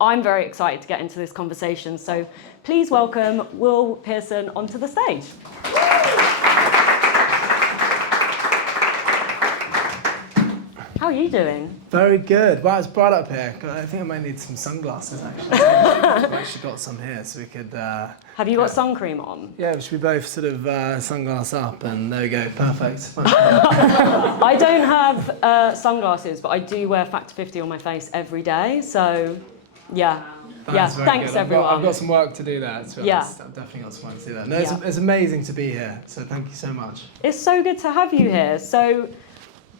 I'm very excited to get into this conversation. So please welcome Will Pearson onto the stage. How are you doing? Very good. Wow, it's bright up here. I think I might need some sunglasses, actually. I've actually got some here, so we could... Have you got sun cream on? Yeah, we should be both sort of sunglass up, and there we go. Perfect. I don't have sunglasses, but I do wear Factor 50 on my face every day, so yeah. Thanks, everyone. I've got some work to do there, to be honest. I've definitely got some work to do there. No, it's amazing to be here, so thank you so much. It's so good to have you here. So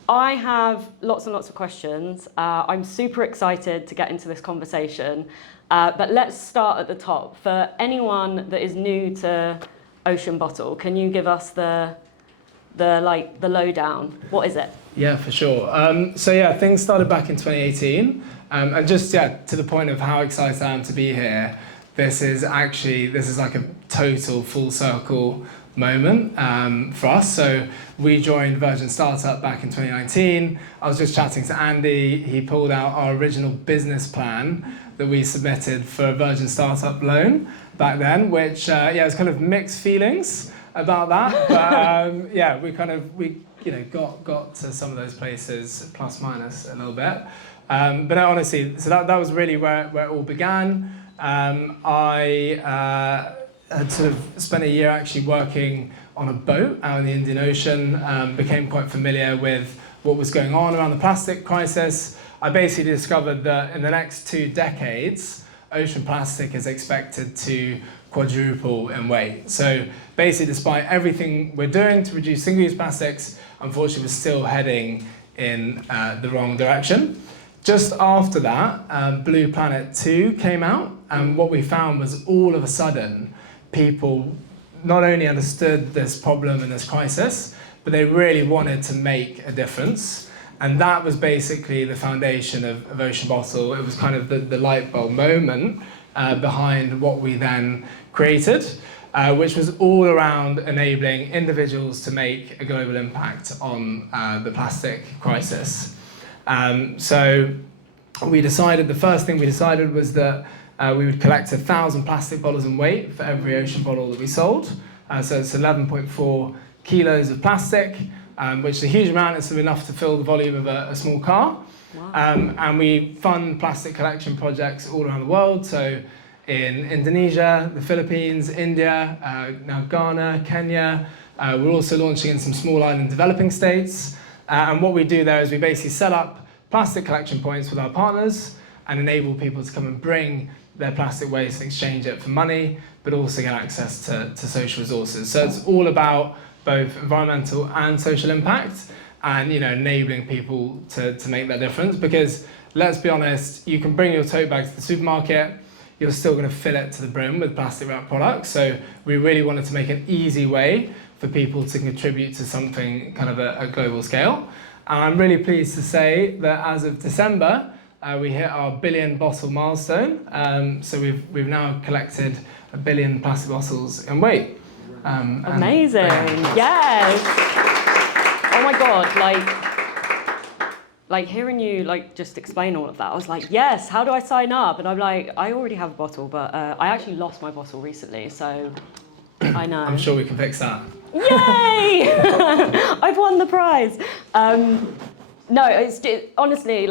I have lots and lots of questions. I'm super excited to get into this conversation, but let's start at the top. For anyone that is new to Ocean Bottle, can you give us the lowdown? What is it? Yeah, for sure. Things started back in 2018, and just to the point of how excited I am to be here. This is like a total full circle moment for us. So we joined Virgin Startup back in 2019. I was just chatting to Andy. He pulled out our original business plan that we submitted for a Virgin Startup loan back then, which it was kind of mixed feelings about that. But we got to some of those places plus minus a little bit. But no, honestly, so that was really where it all began. I had sort of spent a year actually working on a boat out in the Indian Ocean, became quite familiar with what was going on around the plastic crisis. I basically discovered that in the next 2 decades, ocean plastic is expected to quadruple in weight. So basically, despite everything we're doing to reduce single-use plastics, unfortunately, we're still heading in the wrong direction. Just after that, Blue Planet 2 came out, and what we found was all of a sudden, people not only understood this problem and this crisis, but they really wanted to make a difference. And that was basically the foundation of Ocean Bottle. It was kind of the light bulb moment behind what we then created, which was all around enabling individuals to make a global impact on the plastic crisis. So the first thing we decided was that we would collect 1,000 plastic bottles in weight for every ocean bottle that we sold. So it's 11.4 kilos of plastic, which is a huge amount. It's enough to fill the volume of a small car. Wow. And we fund plastic collection projects all around the world. So in Indonesia, the Philippines, India, now Ghana, Kenya. We're also launching in some small island developing states. And what we do there is we basically set up plastic collection points with our partners and enable people to come and bring their plastic waste and exchange it for money, but also get access to social resources. So it's all about both environmental and social impact, and enabling people to make that difference. Because let's be honest, you can bring your tote bag to the supermarket, you're still going to fill it to the brim with plastic wrap products. So we really wanted to make an easy way for people to contribute to something kind of a global scale. And I'm really pleased to say that as of December, we hit our 1 billion bottle milestone. So we've now collected 1 billion plastic bottles in weight. Amazing. Yes. Oh my God. Like hearing you just explain all of that, I was like, yes, how do I sign up? And I'm like, I already have a bottle, but I actually lost my bottle recently, so I know. I'm sure we can fix that. Yay! I've won the prize. No, it honestly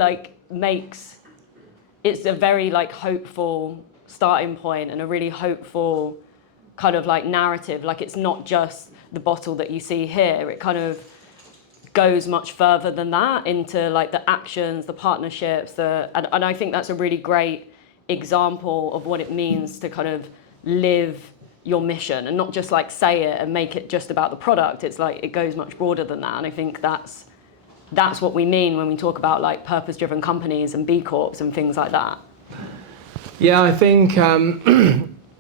it's a very hopeful starting point and a really hopeful kind of narrative. It's not just the bottle that you see here. It kind of goes much further than that into the actions, the partnerships, and I think that's a really great example of what it means to kind of live your mission and not just say it and make it just about the product. It's it goes much broader than that, and I think that's what we mean when we talk about purpose-driven companies and B Corps and things like that. Yeah, I think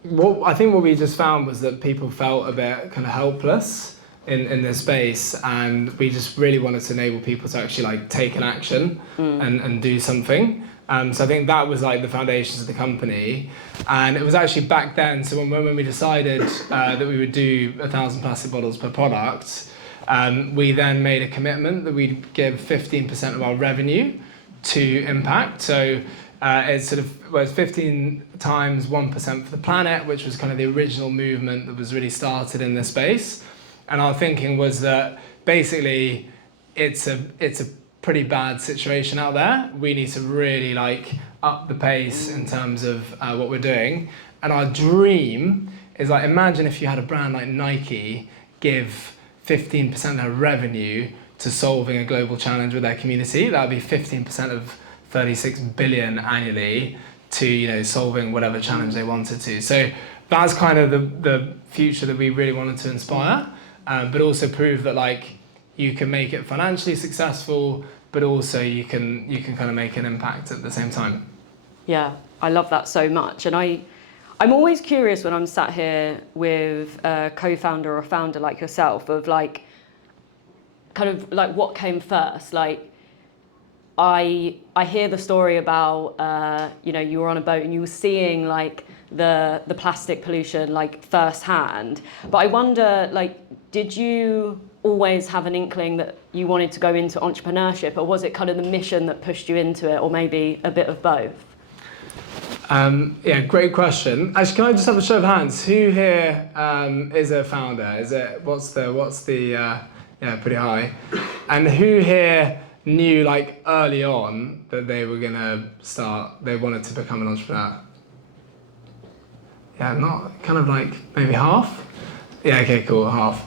what we just found was that people felt a bit kind of helpless in this space, and we just really wanted to enable people to actually take an action and do something. So I think that was the foundations of the company. And it was actually back then, so when we decided that we would do 1,000 plastic bottles per product, we then made a commitment that we'd give 15% of our revenue to impact. So It's sort of was 15 times 1% for the planet, which was kind of the original movement that was really started in this space. And our thinking was that basically it's a pretty bad situation out there. We need to really like up the pace in terms of what we're doing. And our dream is like, imagine if you had a brand like Nike give 15% of their revenue to solving a global challenge with their community. That would be 15% of 36 billion annually to solving whatever challenge they wanted to. So that's kind of the future that we really wanted to inspire, but also prove that like you can make it financially successful, but also you can kind of make an impact at the same time. Yeah, I love that so much. And I'm always curious when I'm sat here with a co-founder or a founder like yourself of like, kind of like what came first. Like I hear the story about, you were on a boat and you were seeing like the plastic pollution like firsthand. But I wonder, like, did you always have an inkling that you wanted to go into entrepreneurship, or was it kind of the mission that pushed you into it, or maybe a bit of both? Yeah, great question. Actually, can I just have a show of hands? Who here is a founder? What's the pretty high. And who here knew like early on that they wanted to become an entrepreneur? Yeah, not kind of like maybe half? Yeah, okay, cool, half.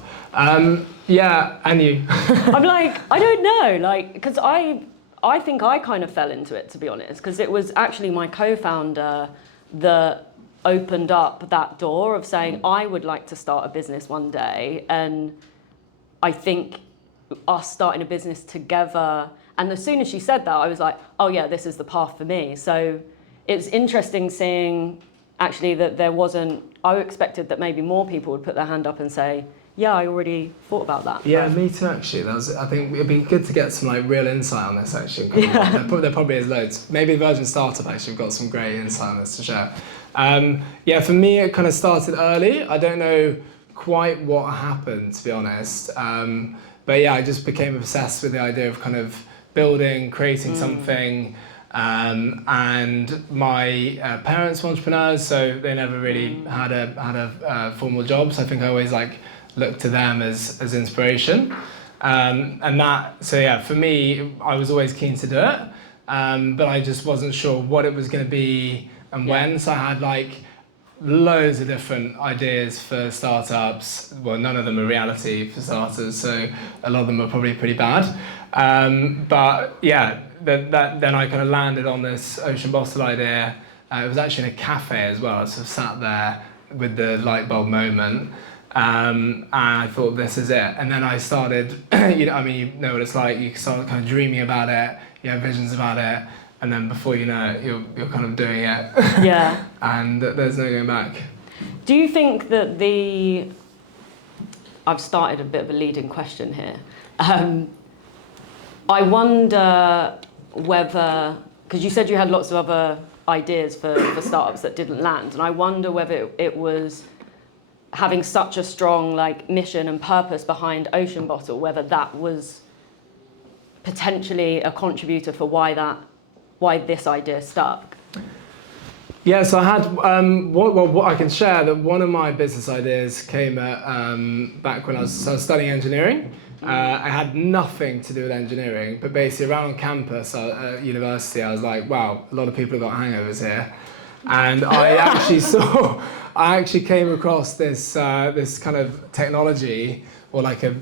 Yeah, and you? I'm like, I don't know, like, because I think I kind of fell into it, to be honest, because it was actually my co-founder that opened up that door of saying, I would like to start a business one day. And I think us starting a business together, and as soon as she said that, I was like, oh yeah, this is the path for me. So it's interesting seeing actually that I expected that maybe more people would put their hand up and say, yeah, I already thought about that. Yeah, me too, actually. I think it'd be good to get some like real insight on this, actually. Yeah. There probably is loads. Maybe Virgin Startup actually have got some great insight on this to share. Yeah, for me, it kind of started early. I don't know quite what happened, to be honest. But yeah, I just became obsessed with the idea of kind of building, creating something. And my parents were entrepreneurs, so they never really had a formal job. So I think I always like looked to them as inspiration. So yeah, for me, I was always keen to do it, but I just wasn't sure what it was going to be and when. So I had like loads of different ideas for startups. Well, none of them are reality for starters, so a lot of them are probably pretty bad. But yeah, then I kind of landed on this Ocean Bottle idea. It was actually in a cafe as well. I sort of sat there with the light bulb moment. And I thought, this is it. And then I started, you know what it's like. You start kind of dreaming about it. You have visions about it. And then before you know it, you're kind of doing it. Yeah. And there's no going back. Do you think that I've started a bit of a leading question here. I wonder whether, because you said you had lots of other ideas for startups that didn't land, and I wonder whether it was having such a strong like mission and purpose behind Ocean Bottle, whether that was potentially a contributor for why this idea stuck. Yeah, so I had, what I can share that one of my business ideas came back when I was studying engineering. I had nothing to do with engineering, but basically around campus at university, I was like, wow, a lot of people have got hangovers here. And I actually came across this kind of technology, or like it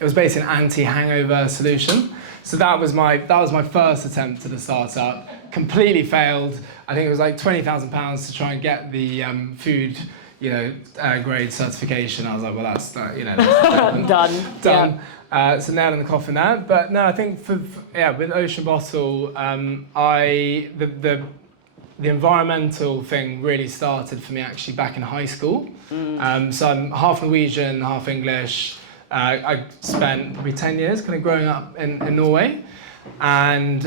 was basically an anti-hangover solution. So that was my first attempt at a startup. Completely failed. I think it was like £20,000 to try and get the food, grade certification. I was like, well, that's done. Yeah. So nail in the coffin there. But no, I think with Ocean Bottle, the environmental thing really started for me actually back in high school. So I'm half Norwegian, half English. I spent probably 10 years kind of growing up in Norway. And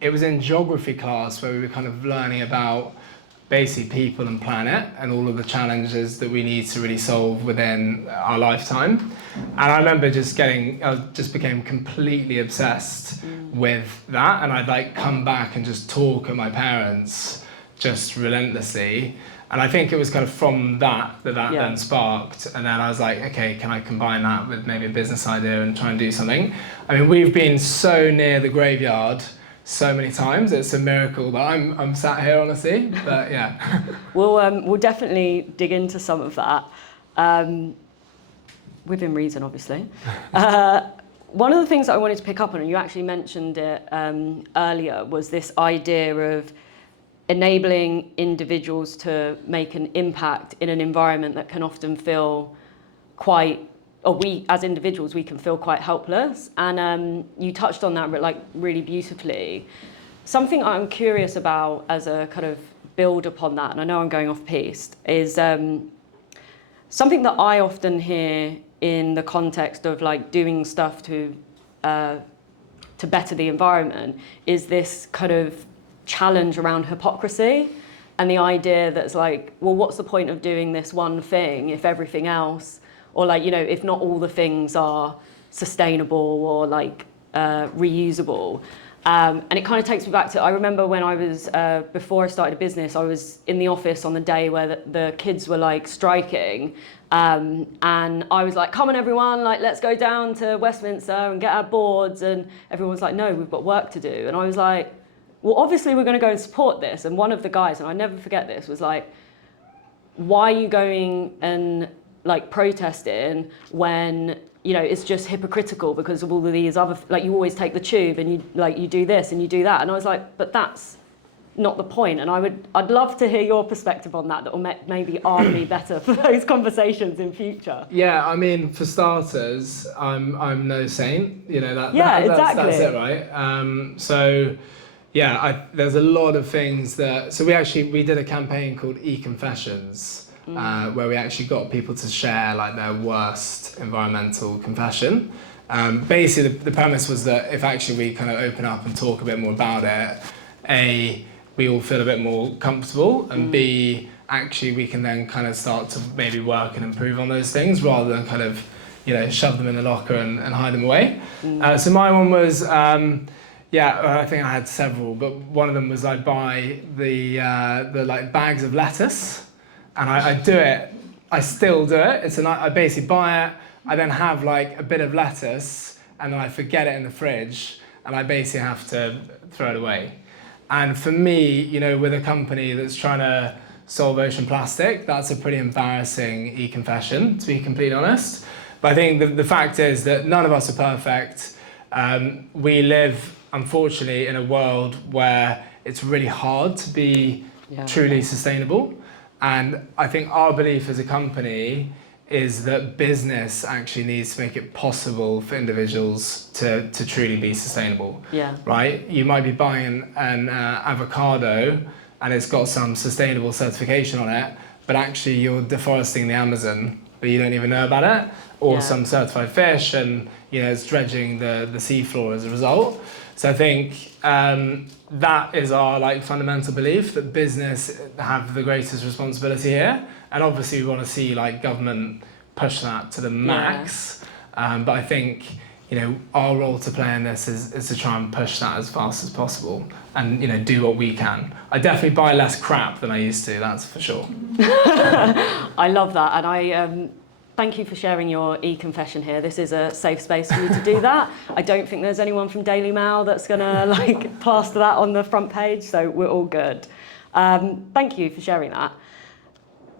it was in geography class where we were kind of learning about basically people and planet and all of the challenges that we need to really solve within our lifetime. And I remember I just became completely obsessed with that, and I'd like come back and just talk at my parents just relentlessly. And I think it was kind of from that then sparked. And then I was like, okay, can I combine that with maybe a business idea and try and do something? I mean, we've been so near the graveyard so many times. It's a miracle that I'm sat here, honestly. But yeah. We'll definitely dig into some of that, within reason, obviously. One of the things that I wanted to pick up on, and you actually mentioned it earlier, was this idea of enabling individuals to make an impact in an environment that can often feel quite, or we as individuals, we can feel quite helpless. And you touched on that like really beautifully. Something I'm curious about as a kind of build upon that, and I know I'm going off piste, is something that I often hear in the context of like doing stuff to better the environment is this kind of challenge around hypocrisy, and the idea that's like, well, what's the point of doing this one thing if everything else, or like, you know, if not all the things are sustainable or like reusable. And it kind of takes me back to, I remember when I was, before I started a business, I was in the office on the day where the kids were like striking. And I was like, come on everyone, like let's go down to Westminster and get our boards. And everyone was like, no, we've got work to do. And I was like, well, obviously we're going to go and support this. And one of the guys, and I never forget this, was like, why are you going and like protesting when, you know, it's just hypocritical because of all of these other, like you always take the tube and you do this and you do that. And I was like, but that's not the point. And I'd love to hear your perspective on that will maybe arm me better for those conversations in future. Yeah, I mean, for starters, I'm no saint, you know, exactly. That's it, right? So yeah, there's a lot of things that, so we did a campaign called E-Confessions, where we actually got people to share like their worst environmental confession. Basically, the premise was that if actually we kind of open up and talk a bit more about it, A, we all feel a bit more comfortable, and B, actually we can then kind of start to maybe work and improve on those things rather than kind of, you know, shove them in the locker and hide them away. So my one was, I think I had several, but one of them was I buy the like bags of lettuce, and I do it. I still do it. I basically buy it. I then have like a bit of lettuce, and then I forget it in the fridge, and I basically have to throw it away. And for me, you know, with a company that's trying to solve ocean plastic, that's a pretty embarrassing e-confession, to be completely honest. But I think the fact is that none of us are perfect. We live, unfortunately, in a world where it's really hard to be truly sustainable. And I think our belief as a company is that business actually needs to make it possible for individuals to truly be sustainable. Yeah. Right? You might be buying an avocado and it's got some sustainable certification on it, but actually you're deforesting the Amazon, but you don't even know about it, or some certified fish, and you know it's dredging the seafloor as a result. So I think that is our like fundamental belief, that business have the greatest responsibility here, and obviously we want to see like government push that to the max. But I think, you know, our role to play in this is to try and push that as fast as possible, and you know, do what we can. I definitely buy less crap than I used to, that's for sure. I love that, and I thank you for sharing your e-confession here. This is a safe space for you to do that. I don't think there's anyone from Daily Mail that's gonna like plaster that on the front page, so we're all good. Thank you for sharing that.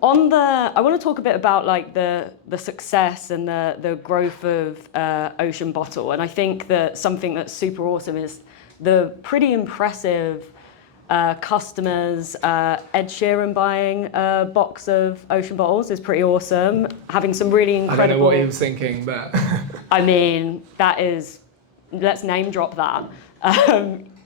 I want to talk a bit about like the success and the growth of Ocean Bottle, and I think that something that's super awesome is the pretty impressive customers. Ed Sheeran buying a box of Ocean Bottles is pretty awesome. Having some really incredible... I don't know what he was thinking, but... I mean, that is... Let's name drop that.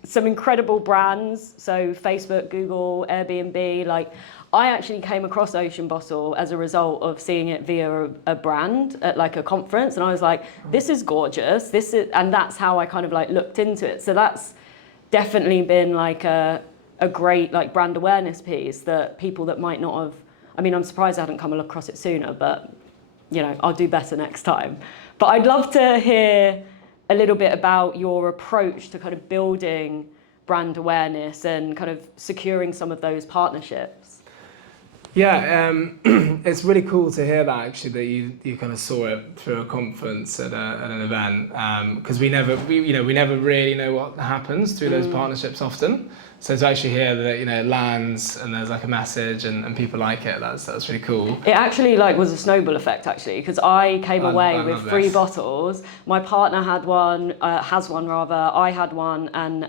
Some incredible brands, so Facebook, Google, Airbnb, like... I actually came across Ocean Bottle as a result of seeing it via a brand at like a conference, and I was like, this is gorgeous, and that's how I kind of like looked into it. So that's definitely been like a a great like brand awareness piece that people that might not have, I mean, I'm surprised I hadn't come across it sooner, but you know, I'll do better next time. But I'd love to hear a little bit about your approach to kind of building brand awareness and kind of securing some of those partnerships. Yeah, it's really cool to hear that actually, that you kind of saw it through a conference at an event, because we never really know what happens through those partnerships often. So to actually hear that, you know, it lands and there's like a message and people like it, that's really cool. It actually like was a snowball effect actually, because I came away with 3 bottles. My partner had one, has one rather. I had one, and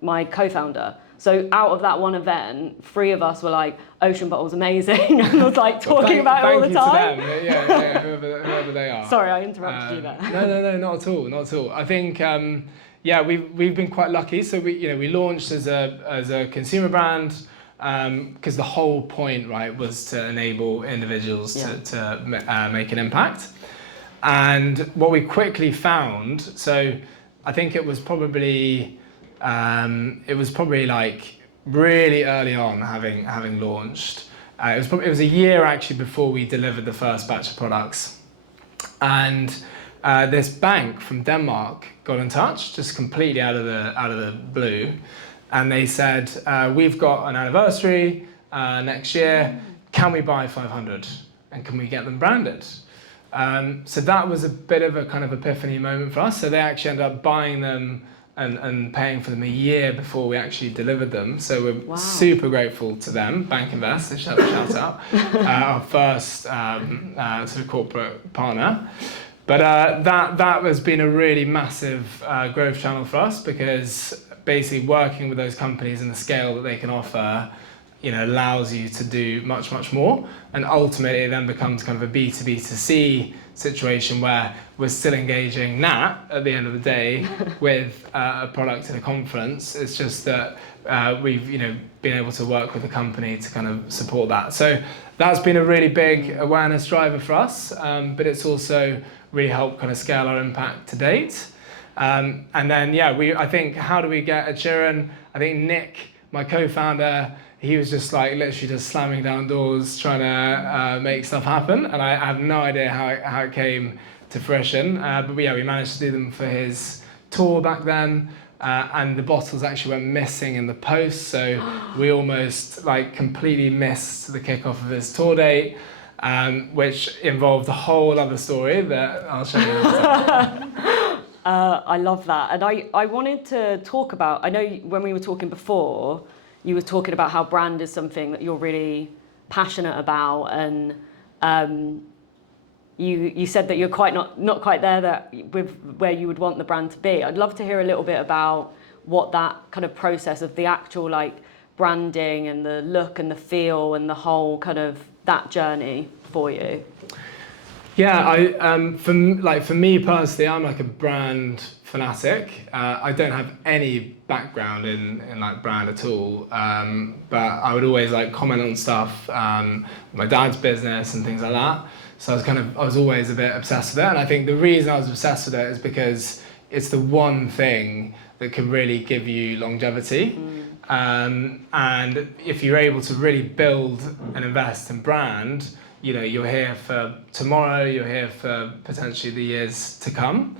my co-founder. So out of that one event, 3 of us were like, Ocean Bottle's amazing, and was like talking about it all the time. Thank you to them, whoever they are. Sorry, I interrupted you there. No, not at all. I think we've been quite lucky. So we launched as a consumer brand, because the whole point, right, was to enable individuals to make an impact. And what we quickly found, so I think it was probably like really early on, having launched. It was a year actually before we delivered the first batch of products, and this bank from Denmark got in touch, just completely out of the blue, and they said, we've got an anniversary next year. Can we buy 500, and can we get them branded? So that was a bit of a kind of epiphany moment for us. So they actually ended up buying them and paying for them a year before we actually delivered them. So we're super grateful to them, Bank Invest, so shout out, our first sort of corporate partner. But that has been a really massive growth channel for us, because basically working with those companies and the scale that they can offer, you know, allows you to do much more, and ultimately it then becomes kind of a B2B2C situation where we're still engaging Nat at the end of the day with a product at a conference. It's just that we've been able to work with a company to kind of support that. So that's been a really big awareness driver for us, but it's also really helped kind of scale our impact to date. And then I think, how do we get Ed Sheeran? I think Nick, my co-founder, he was just like literally just slamming down doors trying to make stuff happen, and I have no idea how it came to fruition. But we managed to do them for his tour back then, and the bottles actually went missing in the post, so we almost like completely missed the kickoff of his tour date, which involved a whole other story that I'll show you another time. I love that, and I wanted to talk about, I know when we were talking before, you were talking about how brand is something that you're really passionate about, and you said that you're not quite there with where you would want the brand to be. I'd love to hear a little bit about what that kind of process of the actual like branding and the look and the feel and the whole kind of that journey for you. Yeah, for me personally, I'm like a brand fanatic. I don't have any background in like brand at all, but I would always like comment on stuff, my dad's business and things like that. So I was always a bit obsessed with it, and I think the reason I was obsessed with it is because it's the one thing that can really give you longevity. And if you're able to really build and invest in brand, you know, you're here for tomorrow, you're here for potentially the years to come.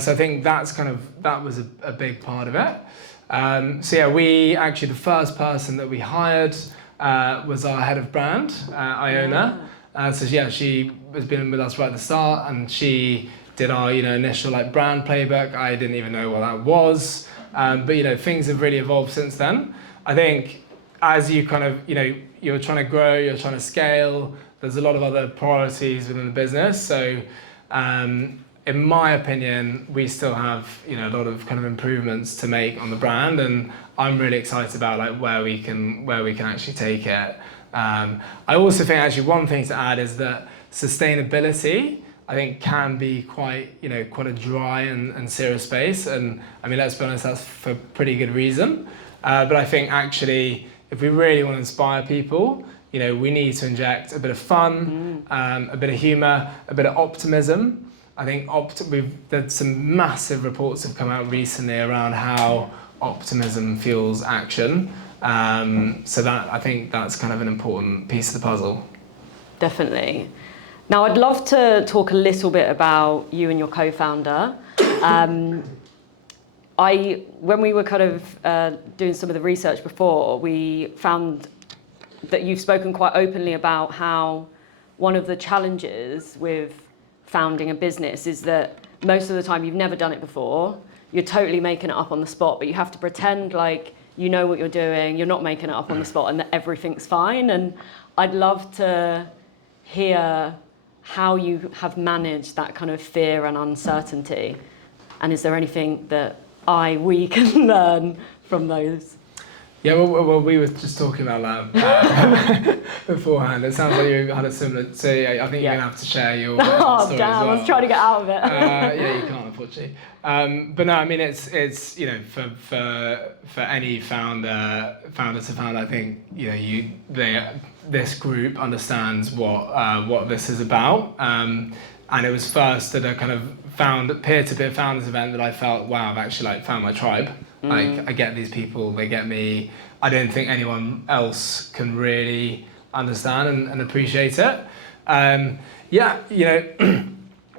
So I think that was a big part of it. We actually, the first person that we hired was our head of brand, Iona. She has been with us right at the start, and she did our initial like brand playbook. I didn't even know what that was, but things have really evolved since then. I think as you you're trying to grow, you're trying to scale, there's a lot of other priorities within the business. So in my opinion, we still have a lot of kind of improvements to make on the brand, and I'm really excited about like where we can actually take it. I also think actually one thing to add is that sustainability, I think, can be quite a dry and serious space, and I mean, let's be honest, that's for pretty good reason. But I think actually, if we really want to inspire people, we need to inject a bit of fun, a bit of humour, a bit of optimism. I think there's some massive reports have come out recently around how optimism fuels action. So that, I think that's kind of an important piece of the puzzle. Definitely. Now, I'd love to talk a little bit about you and your co-founder. When we were kind of doing some of the research before, we found that you've spoken quite openly about how one of the challenges with founding a business is that most of the time you've never done it before, you're totally making it up on the spot, but you have to pretend like you know what you're doing, you're not making it up on the spot, and that everything's fine. And I'd love to hear how you have managed that kind of fear and uncertainty. And is there anything that we can learn from those? Yeah, well, we were just talking about that beforehand. It sounds like you had a similar. So yeah, I think you're gonna have to share your story Oh as damn! well. I was trying to get out of it. Yeah, you can't, unfortunately. But no, I mean it's you know for any founder to found, I think this group understands what this is about. And it was first at a kind of peer-to-peer founders event that I felt, wow, I've actually found my tribe. Like, I get these people, they get me. I don't think anyone else can really understand and appreciate it. Yeah,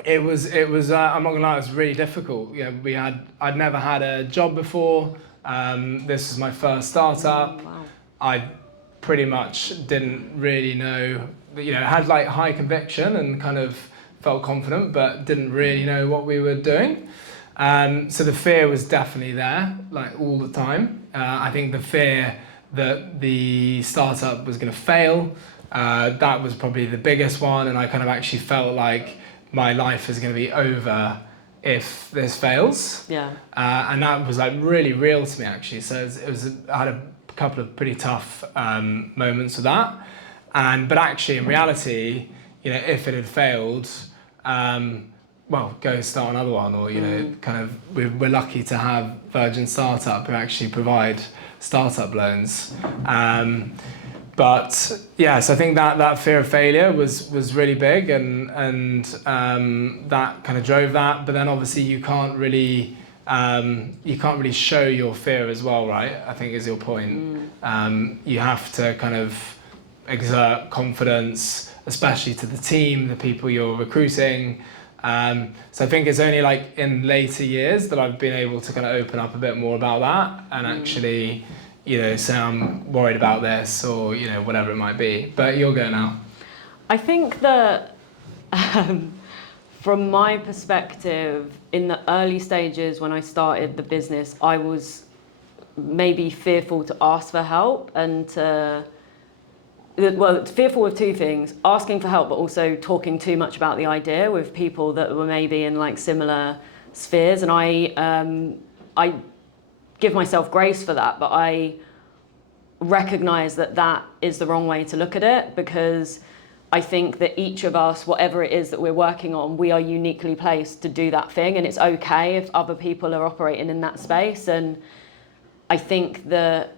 it was. I'm not gonna lie, it was really difficult. I'd never had a job before. This was my first startup. Wow. I pretty much didn't really know. Had high conviction and kind of felt confident, but didn't really know what we were doing. So the fear was definitely there, all the time. I think the fear that the startup was going to fail, that was probably the biggest one, and I kind of actually felt like my life is going to be over if this fails. Yeah. And that was really real to me, actually. So I had a couple of pretty tough moments with that, but actually in reality, if it had failed, go start another one, or we're lucky to have Virgin Startup who actually provide startup loans. But yeah, so I think that fear of failure was really big, and that kind of drove that. But then obviously you can't really show your fear as well, right? I think is your point. You have to kind of exert confidence, especially to the team, the people you're recruiting. So I think it's only in later years that I've been able to kind of open up a bit more about that and actually, say I'm worried about this, or whatever it might be. But you'll go now. I think that from my perspective, in the early stages when I started the business, I was maybe fearful to ask for help and fearful of two things: asking for help, but also talking too much about the idea with people that were maybe in similar spheres. And I give myself grace for that, but I recognize that is the wrong way to look at it, because I think that each of us, whatever it is that we're working on, we are uniquely placed to do that thing, and it's okay if other people are operating in that space. And I think that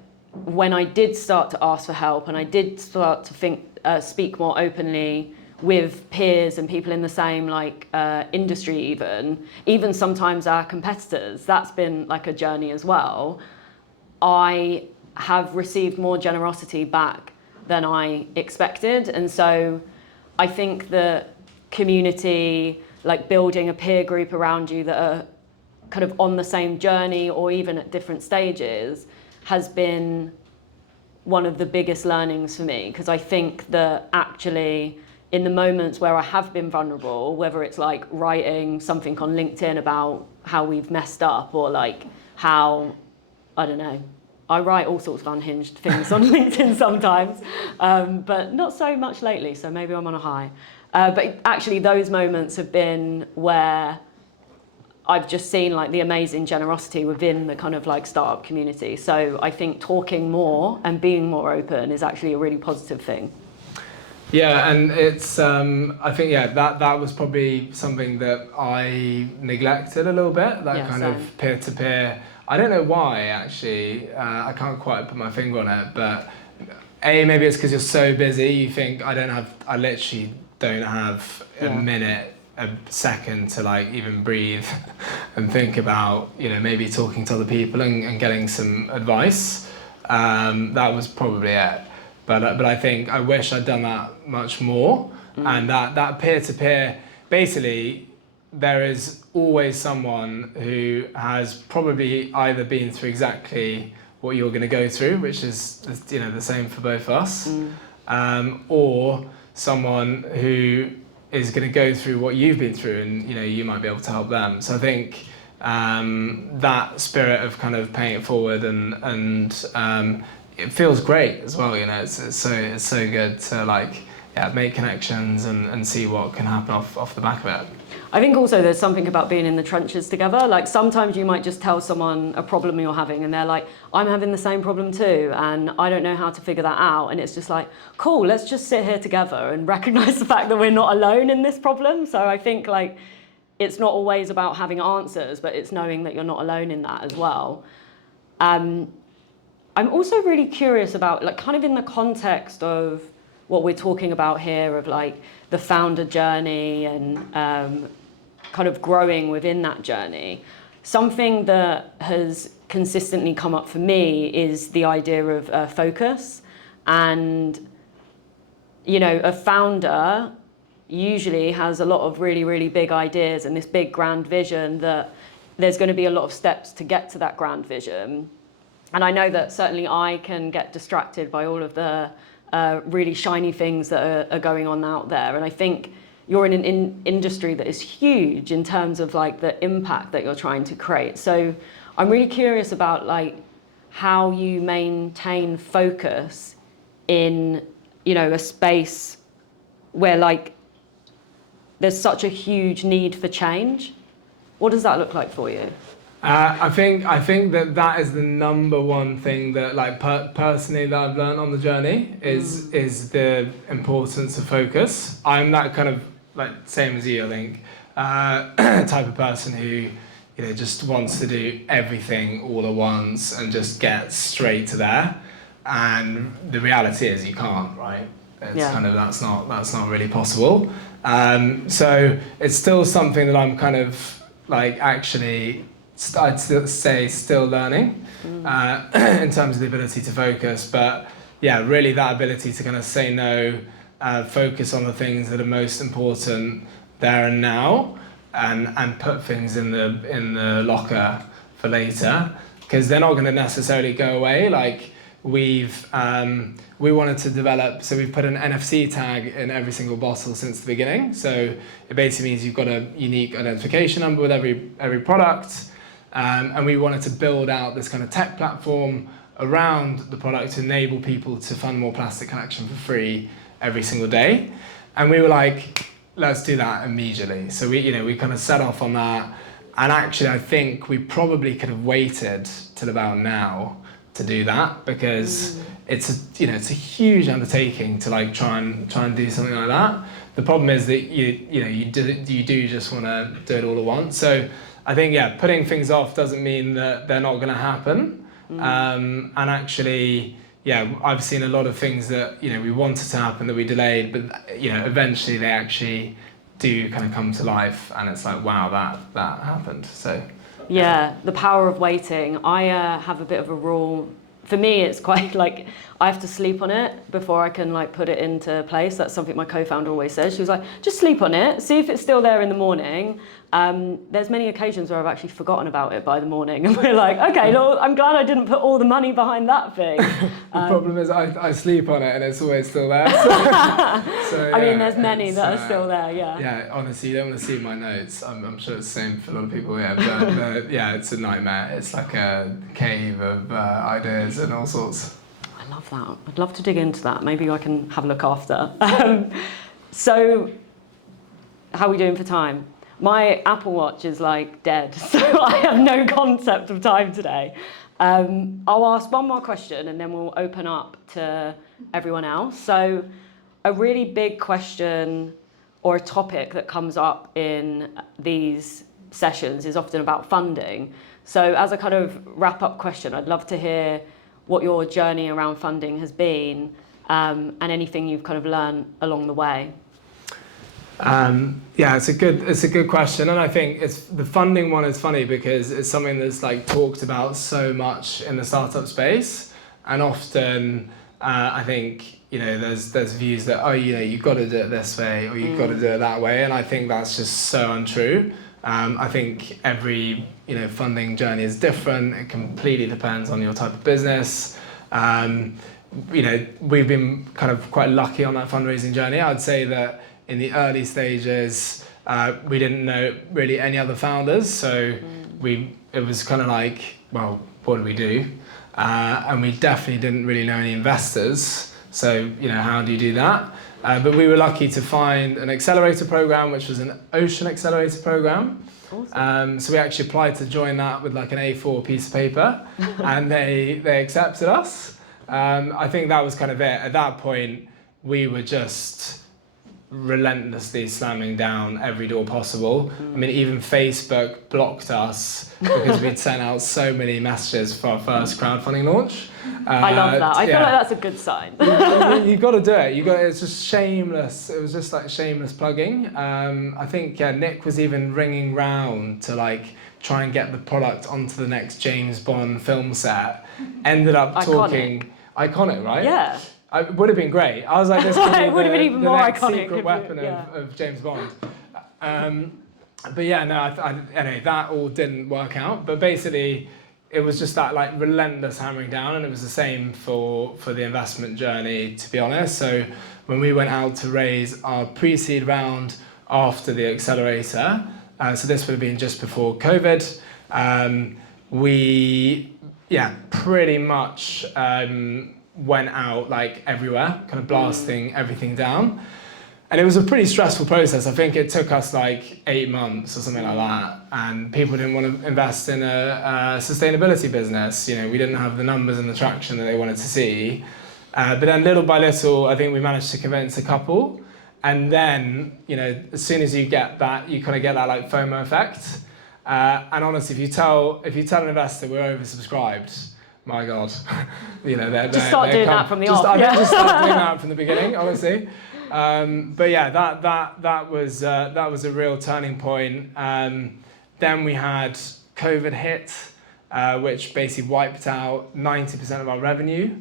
when I did start to ask for help, and I did start to speak more openly with peers and people in the same industry, even sometimes our competitors, that's been a journey as well. I have received more generosity back than I expected, and so I think the community, building a peer group around you that are kind of on the same journey or even at different stages, has been one of the biggest learnings for me, because I think that actually in the moments where I have been vulnerable, whether it's writing something on LinkedIn about how we've messed up, or how, I don't know, I write all sorts of unhinged things on LinkedIn sometimes, but not so much lately, so maybe I'm on a high. But actually those moments have been where I've just seen the amazing generosity within the kind of startup community. So I think talking more and being more open is actually a really positive thing. Yeah, and it's I think that was probably something that I neglected a little bit, that kind of peer-to-peer. I don't know why, actually. I can't quite put my finger on it, but maybe it's because you're so busy. You think I literally don't have a minute, a second to even breathe and think about maybe talking to other people and getting some advice. That was probably it. But I think I wish I'd done that much more. And that peer-to-peer, basically, there is always someone who has probably either been through exactly what you're going to go through, which is the same for both of us, or someone who is going to go through what you've been through, and you might be able to help them. So I think that spirit of kind of paying it forward and it feels great as well. It's so good to make connections and see what can happen off the back of it. I think also there's something about being in the trenches together. Like sometimes you might just tell someone a problem you're having and they're like, I'm having the same problem too and I don't know how to figure that out. And it's just like, cool, let's just sit here together and recognize the fact that we're not alone in this problem. So I think it's not always about having answers, but it's knowing that you're not alone in that as well. I'm also really curious about kind of in the context of what we're talking about here of the founder journey and kind of growing within that journey. Something that has consistently come up for me is the idea of focus. And, a founder usually has a lot of really, really big ideas and this big grand vision that there's going to be a lot of steps to get to that grand vision. And I know that certainly I can get distracted by all of the really shiny things that are going on out there. And I think you're in an industry that is huge in terms of the impact that you're trying to create. So I'm really curious about how you maintain focus in, a space where there's such a huge need for change. What does that look like for you? I think that is the number one thing that personally that I've learned on the journey is the importance of focus. I'm that kind of same as you, I think, type of person who just wants to do everything all at once and just get straight to there. And the reality is you can't, right? It's kind of that's not really possible. So it's still something that I'm kind of actually. I'd say still learning in terms of the ability to focus, but really that ability to kind of say no, focus on the things that are most important there and now, and put things in the locker for later, because they're not going to necessarily go away. We wanted to develop, so we've put an NFC tag in every single bottle since the beginning. So it basically means you've got a unique identification number with every product. And we wanted to build out this kind of tech platform around the product to enable people to fund more plastic collection for free every single day. And we were like, let's do that immediately. So we kind of set off on that. And actually, I think we probably could have waited till about now to do that, because it's a huge undertaking to try and do something like that. The problem is that you do just want to do it all at once. So I think, putting things off doesn't mean that they're not going to happen. And actually, I've seen a lot of things that, we wanted to happen that we delayed, but, eventually they actually do kind of come to life. And it's wow, that happened. So. Yeah, the power of waiting. I have a bit of a rule. For me, it's quite I have to sleep on it before I can put it into place. That's something my co-founder always says. She was like, just sleep on it, see if it's still there in the morning. There's many occasions where I've actually forgotten about it by the morning, and we're like, okay, Lord, I'm glad I didn't put all the money behind that thing. The problem is I sleep on it and it's always still there. So, I mean, there's many that are still there, yeah. Yeah, honestly, you don't want to see my notes. I'm sure it's the same for a lot of people here, but it's a nightmare. It's like a cave of ideas and all sorts. I love that. I'd love to dig into that. Maybe I can have a look after. So, how are we doing for time? My Apple Watch is dead, so I have no concept of time today. I'll ask one more question and then we'll open up to everyone else. So a really big question or a topic that comes up in these sessions is often about funding. So as a kind of wrap-up question, I'd love to hear what your journey around funding has been, and anything you've kind of learned along the way. It's a good question, and I think the funding one is funny because it's something that's talked about so much in the startup space, And often, I think, you know, there's views that, oh, you know, you've got to do it this way or you've got to do it that way. And I think that's just so untrue. I think every, you know, funding journey is different. It completely depends on your type of business. You know, we've been kind of quite lucky on that fundraising journey. I'd say that in the early stages, we didn't know really any other founders. So it was kind of like, well, what do we do? And we definitely didn't really know any investors. So, you know, how do you do that? But we were lucky to find an accelerator program, which was an ocean accelerator program. Awesome. So we actually applied to join that with like an A4 piece of paper, and they accepted us. I think that was kind of it. At that point, we were just relentlessly slamming down every door possible. I mean, even Facebook blocked us because we'd sent out so many messages for our first crowdfunding launch. I love that. I feel like that's a good sign. You've got to do it. It's just shameless. It was just like shameless plugging. I think Nick was even ringing round to like try and get the product onto the next James Bond film set. Ended up talking. Iconic, right? Yeah. It would have been great. I was like, this could be would have been even the more next iconic secret weapon of James Bond. But yeah, no, anyway, that all didn't work out. But basically, it was just that like relentless hammering down, and it was the same for the investment journey, to be honest. So when we went out to raise our pre-seed round after the accelerator, so this would have been just before COVID, we pretty much went out like everywhere, kind of blasting everything down. And it was a pretty stressful process. I think it took us like 8 months or something like that. And people didn't want to invest in a sustainability business. You know, we didn't have the numbers and the traction that they wanted to see. But then little by little, I think we managed to convince a couple. And then, you know, as soon as you get that, you kind of get that like FOMO effect. And honestly, if you tell an investor we're oversubscribed, my God, you know, just start doing that from the off. Just start doing that from the beginning, honestly. But yeah, that was a real turning point. Then we had COVID hit, which basically wiped out 90% of our revenue.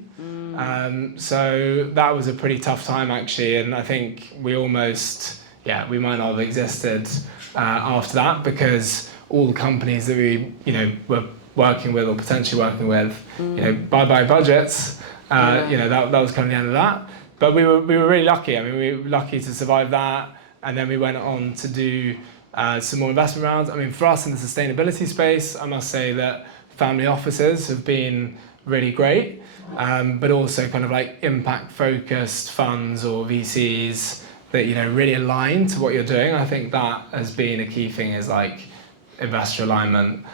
So that was a pretty tough time actually, and I think we almost, we might not have existed after that, because all the companies that we, you know, were working with or potentially working with, you know, bye-bye budgets. You know, that was kind of the end of that. But we were really lucky. I mean, we were lucky to survive that, and then we went on to do some more investment rounds. I mean, for us in the sustainability space, I must say that family offices have been really great, but also kind of like impact-focused funds or VCs that, you know, really align to what you're doing. I think that has been a key thing, is like investor alignment.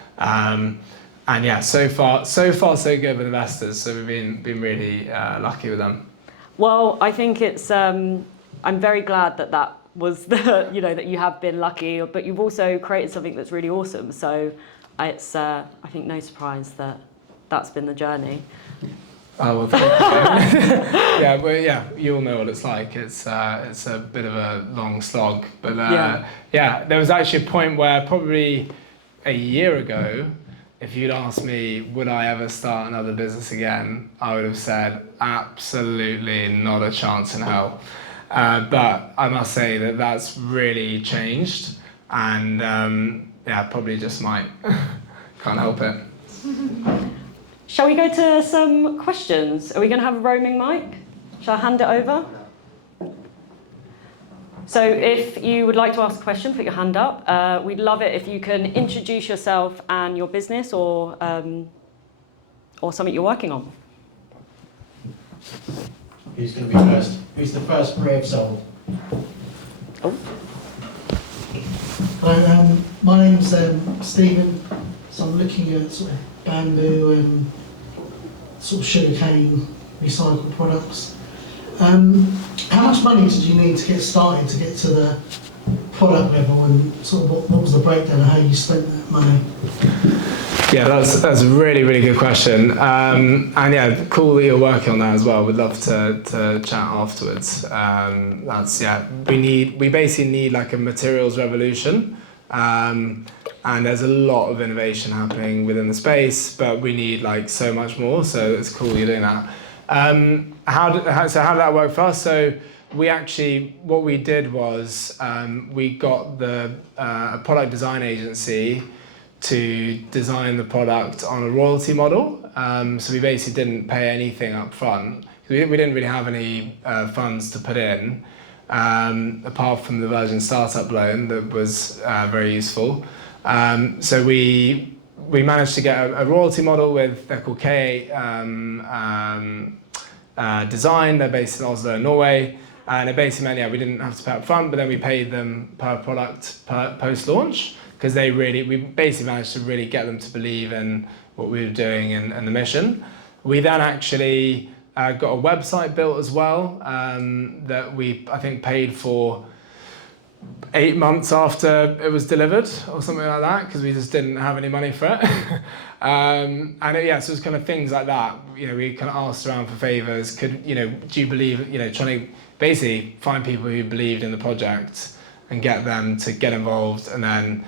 And yeah, so far so good with investors. So we've been really lucky with them. Well, I think it's. I'm very glad that was the, you know, that you have been lucky, but you've also created something that's really awesome. So it's I think no surprise that that's been the journey. Oh, well, thank you. Yeah, you all know what it's like. It's a bit of a long slog, but there was actually a point where probably a year ago, if you'd asked me, would I ever start another business again, I would have said absolutely not a chance in hell. But I must say that that's really changed, and probably just might. Can't help it. Shall we go to some questions? Are we going to have a roaming mic? Shall I hand it over? So if you would like to ask a question, put your hand up. We'd love it if you can introduce yourself and your business, or something you're working on. Who's going to be first? Who's the first brave soul? Oh. Hi, my name's Stephen. So I'm looking at sort of bamboo and sort of sugarcane recycled products. How much money did you need to get started, to get to the product level, and sort of what was the breakdown of how you spent that money? Yeah, that's a really, really good question. And yeah, cool that you're working on that as well. We'd love to chat afterwards. We basically need like a materials revolution. and there's a lot of innovation happening within the space, but we need like so much more. So it's cool you're doing that. How did that work for us? So what we did was we got a product design agency to design the product on a royalty model. So we basically didn't pay anything up front. We didn't really have any funds to put in, apart from the Virgin Startup loan that was very useful. So we managed to get a royalty model they're called K8 Design. They're based in Oslo, Norway. And it basically meant, we didn't have to pay up front, but then we paid them per product post-launch, because we basically managed to really get them to believe in what we were doing and the mission. We then actually got a website built as well that I think paid for 8 months after it was delivered or something like that, because we just didn't have any money for it. So it was kind of things like that. We kind of asked around for favors. Do you believe, trying to basically find people who believed in the project and get them to get involved, and then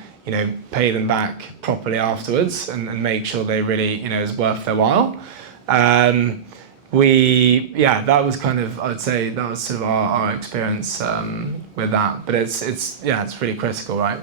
pay them back properly afterwards, and make sure they really it's worth their while. That was kind of, I'd say that was sort of our experience with that. But it's really critical, right?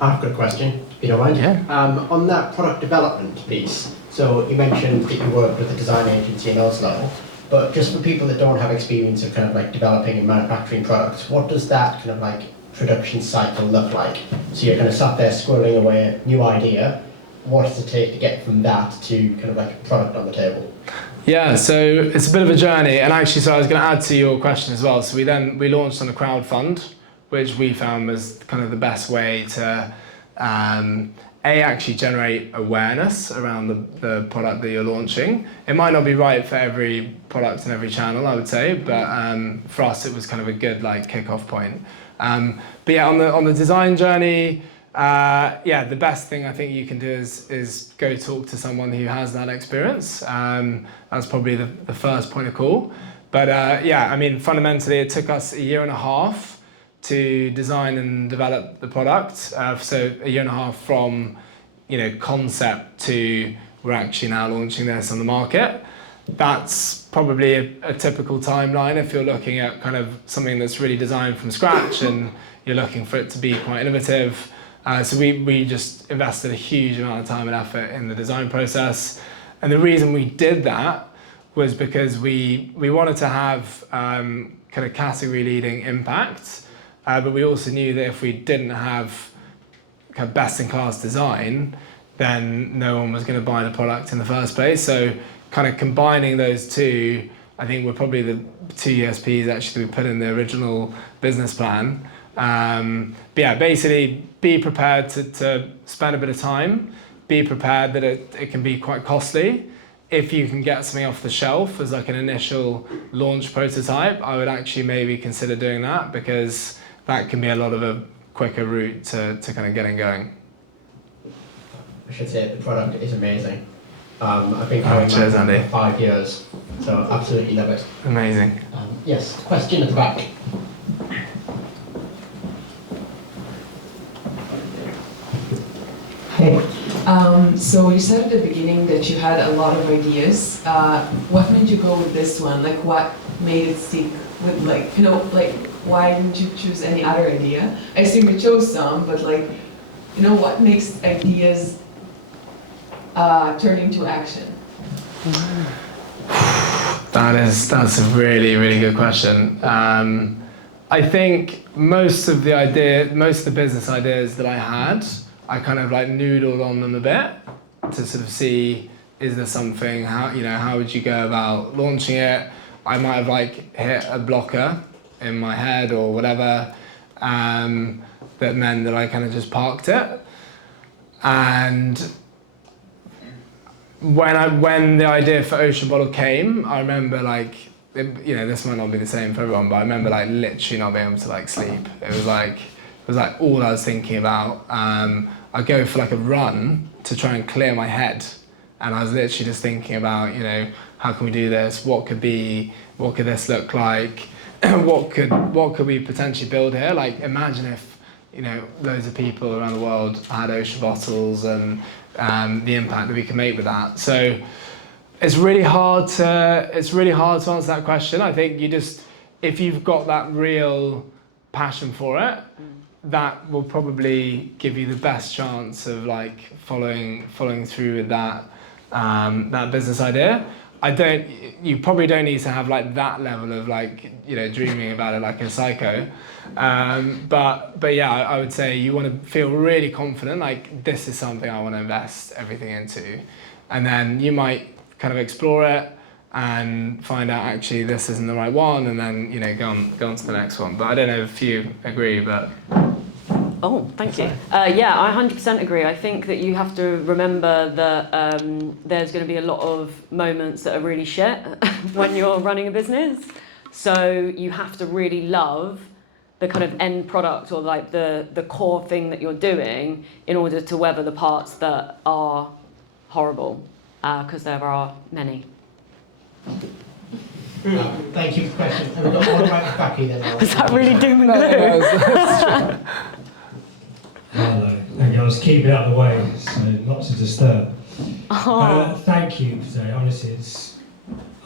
I've got a question, if you don't mind. Yeah. On that product development piece, so you mentioned that you worked with a design agency in Oslo, but just for people that don't have experience of kind of like developing and manufacturing products, what does that kind of like production cycle look like? So you're kind of sat there squirreling away, new idea. What does it take to get from that to kind of like a product on the table? Yeah, so it's a bit of a journey, and actually, so I was going to add to your question as well. So we launched on a crowdfund, which we found was kind of the best way to actually generate awareness around the product that you're launching. It might not be right for every product and every channel, I would say, but for us it was kind of a good like kick-off point. But yeah, on the design journey, the best thing I think you can do is go talk to someone who has that experience. That's probably the first point of call. But fundamentally it took us 1.5 years to design and develop the product. So 1.5 years from concept to we're actually now launching this on the market. That's probably a typical timeline if you're looking at kind of something that's really designed from scratch and you're looking for it to be quite innovative. So we just invested a huge amount of time and effort in the design process. And the reason we did that was because we wanted to have kind of category leading impact. But we also knew that if we didn't have kind of best-in-class design, then no one was going to buy the product in the first place. So kind of combining those two, I think were probably the two USPs actually we put in the original business plan. Basically be prepared to spend a bit of time, be prepared that it can be quite costly. If you can get something off the shelf as like an initial launch prototype, I would actually maybe consider doing that, because that can be a lot of a quicker route to kind of getting going. I should say the product is amazing. I've been carrying cheers, mine Andy. for 5 years, so absolutely love it. Amazing. Yes, question at the back. Hey. So you said at the beginning that you had a lot of ideas. What made you go with this one? Like, what made it stick with, like, why didn't you choose any other idea? I assume you chose some, but like, what makes ideas turn into action? That's a really, really good question. I think most of the business ideas that I had, I kind of like noodled on them a bit to sort of see, is there something, how would you go about launching it? I might have like hit a blocker in my head or whatever, that meant that I kind of just parked it. And when the idea for Ocean Bottle came, I remember like, this might not be the same for everyone, but I remember like literally not being able to like sleep. It was like all I was thinking about. I'd go for like a run to try and clear my head, and I was literally just thinking about, you know, how can we do this? What could this look like? what could we potentially build here? Like, imagine if, you know, loads of people around the world had ocean bottles, and the impact that we can make with that. So it's really hard to answer that question. I think if you've got that real passion for it, that will probably give you the best chance of like following through with that business idea. You probably don't need to have like that level of like, you know, dreaming about it like a psycho. But yeah, I would say you want to feel really confident, like this is something I want to invest everything into. And then you might kind of explore it and find out actually this isn't the right one, and then, you know, go on to the next one. But I don't know if you agree, but... Oh, thank you. Yeah, I 100% agree. I think that you have to remember that there's going to be a lot of moments that are really shit when you're running a business. So you have to really love the kind of end product, or like the core thing that you're doing, in order to weather the parts that are horrible, because there are many. Thank you for the question. And we've got one right at the back here then. Is that really doom and gloom? Hello. Okay, I was keeping it out of the way, so not to disturb. Thank you today. Honestly,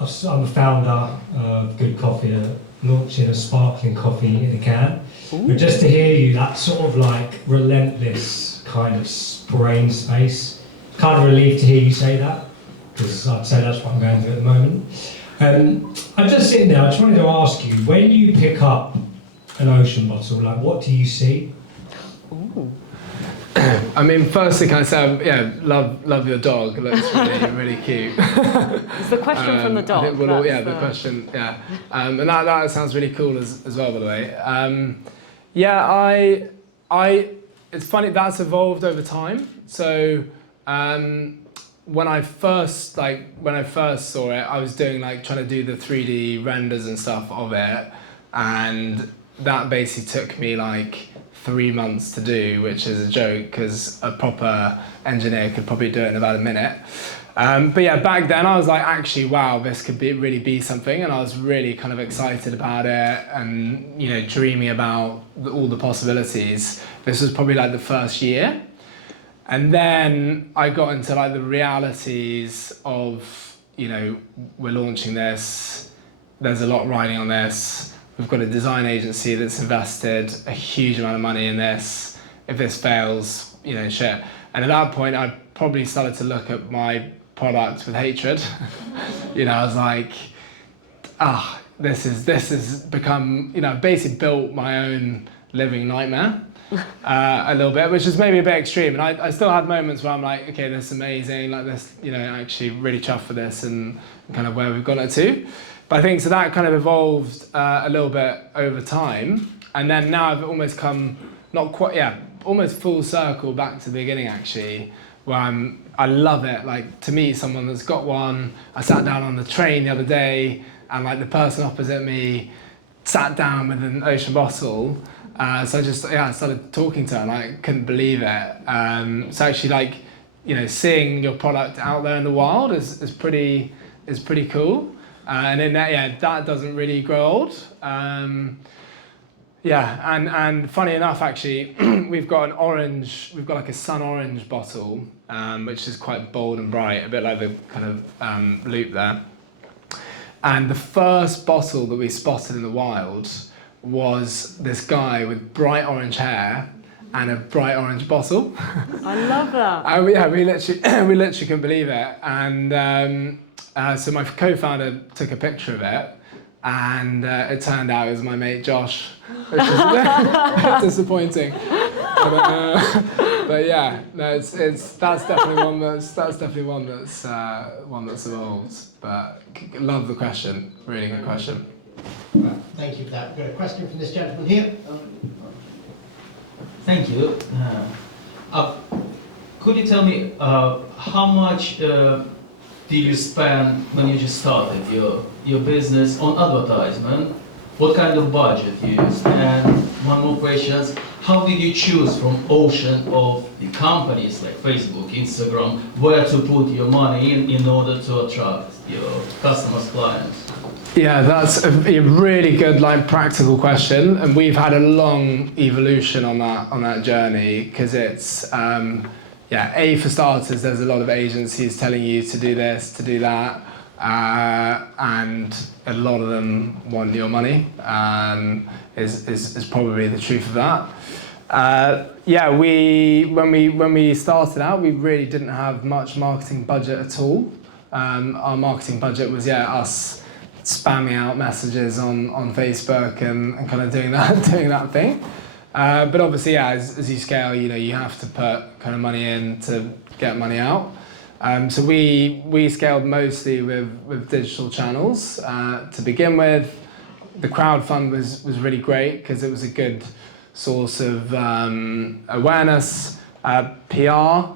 I'm a founder of Good Coffee, launching a sparkling coffee in a can. Ooh. But just to hear you, that sort of like relentless kind of brain space, kind of relieved to hear you say that, because I'd say that's what I'm going through at the moment. I'm just sitting there, I just wanted to ask you, when you pick up an ocean bottle, like what do you see? Ooh. I mean, firstly, can I say, yeah, love your dog. It looks really cute. It's the question from the dog. I think the question, yeah. And that sounds really cool as well, by the way. Yeah, it's funny, that's evolved over time. So when I first saw it, I was doing like trying to do the 3D renders and stuff of it, and that basically took me like 3 months to do, which is a joke because a proper engineer could probably do it in about a minute. But yeah, back then I was like, actually, wow, this could really be something, and I was really kind of excited about it, and, you know, dreaming about all the possibilities. This was probably like the first year, and then I got into like the realities of, you know, we're launching this, there's a lot riding on this. We've got a design agency that's invested a huge amount of money in this. If this fails, you know, shit. And at that point, I probably started to look at my product with hatred. You know, I was like, this has become, you know, I've basically built my own living nightmare a little bit, which is maybe a bit extreme. And I still had moments where I'm like, okay, this is amazing, like this, you know, actually really chuffed for this and kind of where we've got it to. But I think so that kind of evolved a little bit over time, and then now I've almost come, almost full circle back to the beginning actually, where I love it, like to meet someone that's got one. I sat down on the train the other day, and like the person opposite me sat down with an ocean bottle, so I started talking to her, and I couldn't believe it. So actually, like, you know, seeing your product out there in the wild is pretty cool. And then that doesn't really grow old. And funny enough, actually, we've got like a sun orange bottle, which is quite bold and bright, a bit like the kind of loop there. And the first bottle that we spotted in the wild was this guy with bright orange hair and a bright orange bottle. I love that. And we literally couldn't believe it. And so my co-founder took a picture of it, and it turned out it was my mate Josh, which is a bit disappointing. But yeah, no, that's definitely one that's evolved. But love the question, really good question. Right, thank you for that. We've got a question from this gentleman here. Thank you. Could you tell me how much did you spend when you just started your business on advertisement? What kind of budget you used? And one more question, how did you choose from ocean of the companies like Facebook, Instagram, where to put your money in order to attract your customers, clients? Yeah, that's a really good, like, practical question, and we've had a long evolution on that journey because it's for starters, there's a lot of agencies telling you to do this, to do that, and a lot of them want your money. Is probably the truth of that. When we started out, we really didn't have much marketing budget at all. Our marketing budget was us spamming out messages on Facebook and kind of doing that thing. But obviously, as you scale, you have to put kind of money in to get money out. So we scaled mostly with digital channels to begin with. The crowdfund was really great because it was a good source of awareness, PR.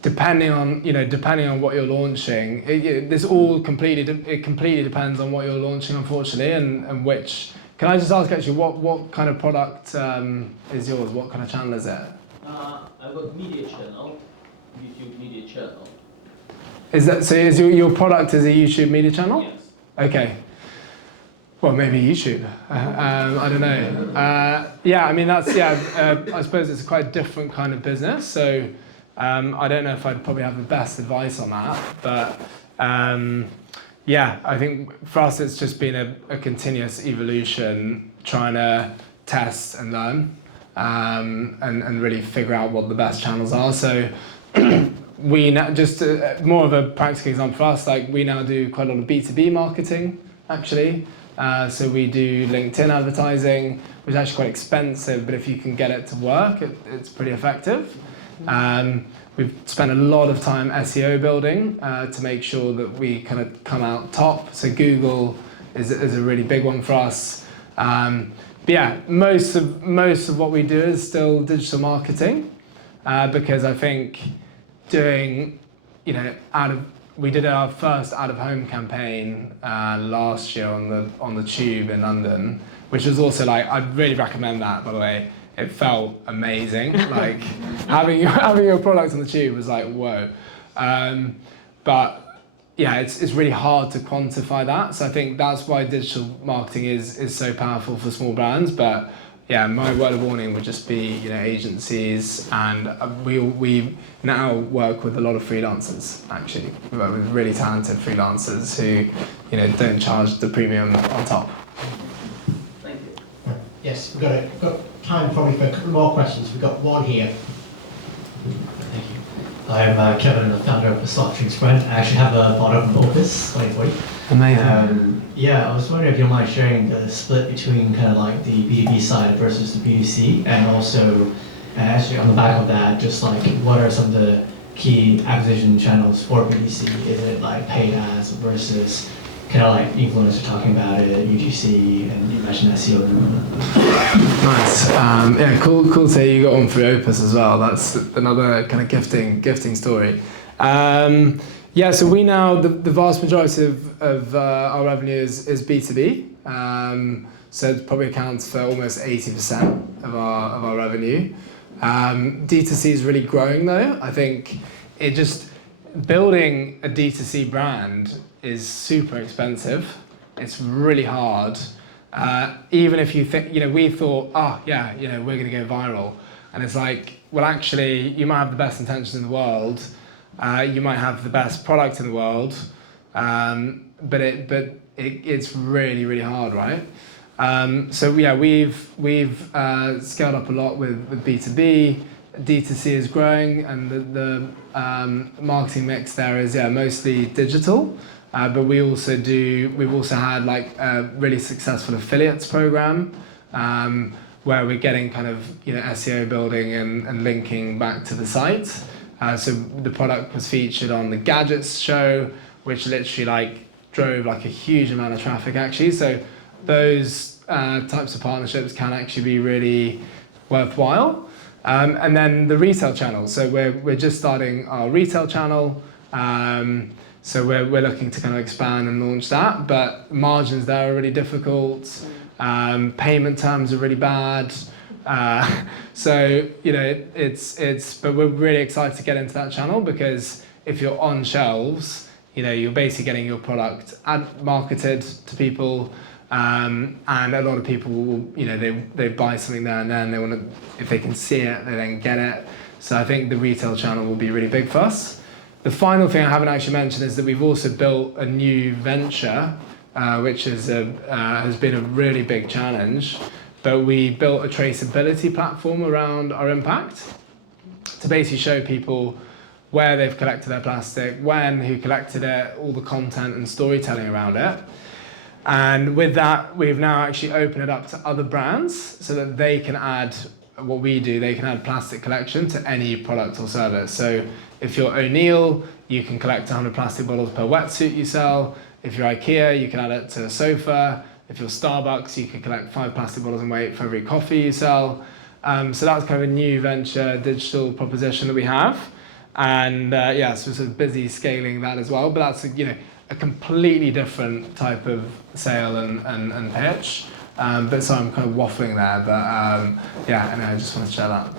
Depending on what you're launching, it completely depends on what you're launching, unfortunately, and which. Can I just ask actually what kind of product is yours? What kind of channel is it? I've got media channel, YouTube media channel. Is that so? Is your product is a YouTube media channel? Yes. Okay. Well, maybe YouTube. I don't know. I mean that's I suppose it's a quite different kind of business. So I don't know if I'd probably have the best advice on that, but I think for us it's just been a continuous evolution, trying to test and learn, and really figure out what the best channels are. So we now, just more of a practical example for us, like we now do quite a lot of B2B marketing actually. So we do LinkedIn advertising, which is actually quite expensive, but if you can get it to work, it's pretty effective. We've spent a lot of time SEO building to make sure that we kind of come out top. So Google is a really big one for us. Most of what we do is still digital marketing because I think doing, we did our first out-of-home campaign last year on the Tube in London, which was also I'd really recommend that, by the way. It felt amazing. Like having your product on the Tube was like, whoa. It's really hard to quantify that. So I think that's why digital marketing is so powerful for small brands. But my word of warning would just be, agencies, and we now work with a lot of freelancers, actually. We work with really talented freelancers who, don't charge the premium on top. Thank you. Yes, we've got time probably for a couple more questions. We've got one here. Thank you. I'm Kevin, the founder of the Softstream Sprint. I actually have a bought up Opus 2040. Amazing. I was wondering if you don't mind sharing the split between kind of like the B2B side versus the B2C, and also actually on the back of that, just like what are some of the key acquisition channels for B2C? Is it like paid ads versus kind of like influencers talking about it, UGC, and you mentioned SEO. Nice. Cool to hear you got one for Opus as well. That's another kind of gifting story. So we now, the vast majority of our revenue is B2B. So it probably accounts for almost 80% of our revenue. D2C is really growing though. I think building a D2C brand is super expensive. It's really hard. Even if you think, we thought, we're going to go viral. And it's like, well, actually, you might have the best intentions in the world. You might have the best product in the world. But it's really, really hard, right? We've scaled up a lot with B2B. D2C is growing, and the marketing mix there is mostly digital. But we've also had a really successful affiliates program where we're getting kind of SEO building and linking back to the site. So the product was featured on the Gadgets show, which literally drove a huge amount of traffic actually. So those types of partnerships can actually be really worthwhile. And then the retail channel. So we're just starting our retail channel. So we're looking to kind of expand and launch that, but margins there are really difficult. Payment terms are really bad. So but we're really excited to get into that channel, because if you're on shelves, you're basically getting your product marketed to people, and a lot of people will, they buy something there and then they want to, if they can see it, they then get it. So I think the retail channel will be really big for us. The final thing I haven't actually mentioned is that we've also built a new venture, which has been a really big challenge. But we built a traceability platform around our impact to basically show people where they've collected their plastic, when, who collected it, all the content and storytelling around it. And with that, we've now actually opened it up to other brands so that they can add what we do. They can add plastic collection to any product or service. So if you're O'Neill, you can collect 100 plastic bottles per wetsuit you sell. If you're IKEA, you can add it to a sofa. If you're Starbucks, you can collect 5 plastic bottles and weight for every coffee you sell. So that's kind of a new venture digital proposition that we have. And so we're sort of busy scaling that as well. But that's a completely different type of sale and pitch. But so I'm kind of waffling there. But anyway, I just wanted to share that.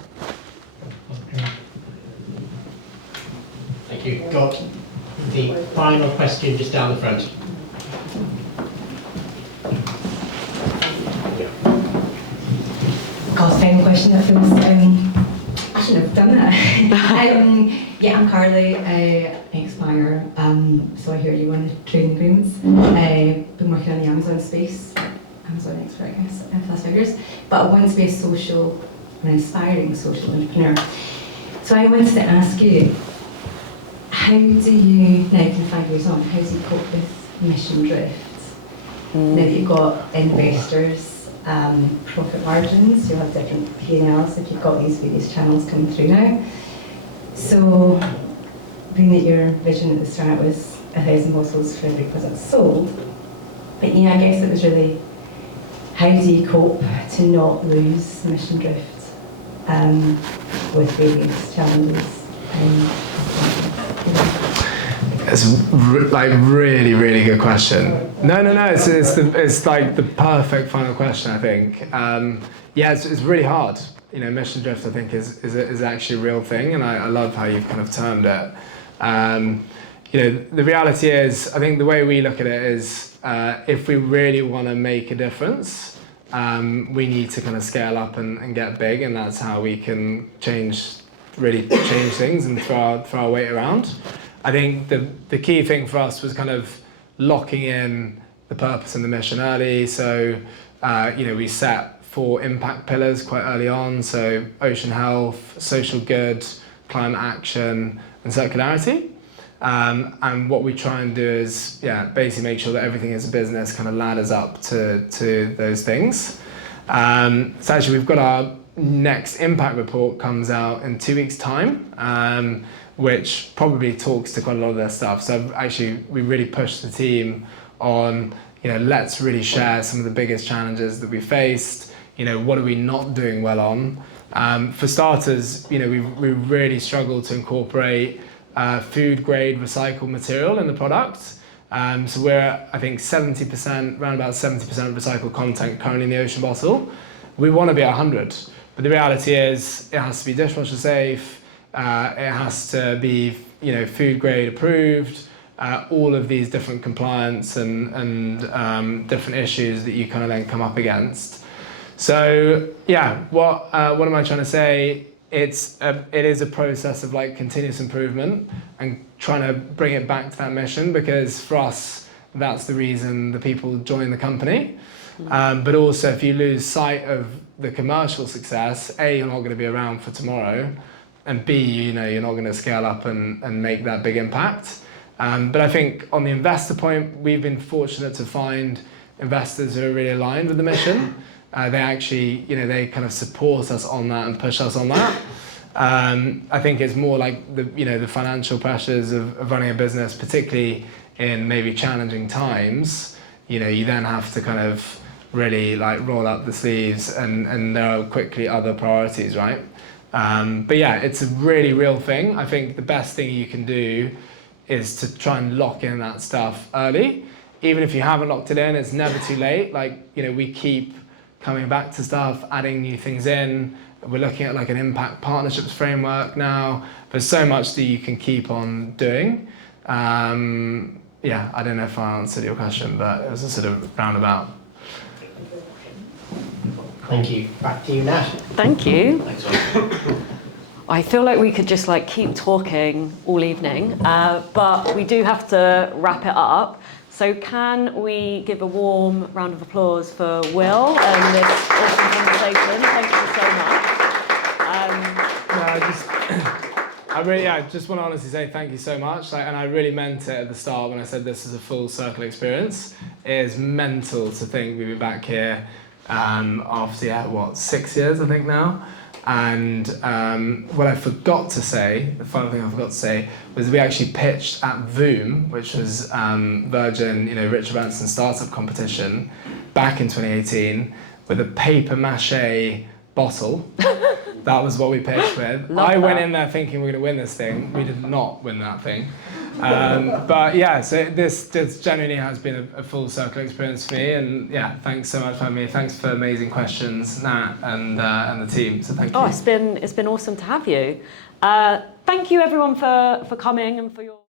Thank you. Got the final question just down the front. Final question that was, I should have done that. I'm Carly, Expire, so I hear you on trading agreements. Been working on the Amazon space, Amazon Expert, I guess, plus figures, but a one-space social, an inspiring social entrepreneur. So I wanted to ask you, how do you, now 5 years on, how do you cope with mission drift? Now that you've got investors, profit margins, you have different P&Ls if you've got these various channels coming through now. So, being that your vision at the start was 1,000 bottles for every product sold, but I guess it was really, how do you cope to not lose mission drift with various challenges? It's really, really good question. No. It's like the perfect final question, I think. It's really hard. Mission drift, I think, is actually a real thing, and I love how you've kind of termed it. The reality is, I think the way we look at it is, if we really want to make a difference, we need to kind of scale up and get big, and that's how we can really change things and throw our weight around. I think the key thing for us was kind of locking in the purpose and the mission early. So, we set 4 impact pillars quite early on. So, ocean health, social good, climate action, and circularity. And what we try and do is, basically make sure that everything as a business kind of ladders up to those things. So actually, we've got our next impact report comes out in 2 weeks' time. Which probably talks to quite a lot of their stuff. So we really pushed the team on, let's really share some of the biggest challenges that we faced. What are we not doing well on? For starters, we really struggled to incorporate food grade recycled material in the product. So we're, I think, around about 70% of recycled content currently in the ocean bottle. We want to be 100, but the reality is it has to be dishwasher safe. It has to be, food grade approved, all of these different compliance and different issues that you kind of then come up against. So what am I trying to say? It is a process of continuous improvement and trying to bring it back to that mission, because for us, that's the reason the people join the company. But also, if you lose sight of the commercial success, A, you're not going to be around for tomorrow, and B, you're not going to scale up and make that big impact. But I think on the investor point, we've been fortunate to find investors who are really aligned with the mission. They actually, they kind of support us on that and push us on that. I think it's more like the financial pressures of running a business, particularly in maybe challenging times. You then have to kind of really roll up the sleeves, and there are quickly other priorities, right? But it's a really real thing. I think the best thing you can do is to try and lock in that stuff early. Even if you haven't locked it in, it's never too late. We keep coming back to stuff, adding new things in. We're looking at like an impact partnerships framework now. There's so much that you can keep on doing. Yeah, I don't know if I answered your question, but it was a sort of roundabout. Thank you. Back to you, Nat. Thank you. Thanks, Rob. I feel like we could just like keep talking all evening, but we do have to wrap it up. So can we give a warm round of applause for Will and this awesome conversation? Thank you so much. I just want to honestly say thank you so much. Like, and I really meant it at the start when I said this is a full circle experience. It is mental to think we've been back here after 6 years I think now. And what I forgot to say, the final thing I forgot to say, was we actually pitched at Voom, which was Virgin, Richard Branson startup competition, back in 2018, with a paper mache bottle. That was what we pitched with. I went in there thinking we're going to win this thing. We did not win that thing. But yeah, so this genuinely has been a full circle experience for me. And yeah, thanks so much for having me. Thanks for amazing questions, Nat and the team. So thank you. Oh, it's been awesome to have you. Thank you everyone for coming and for your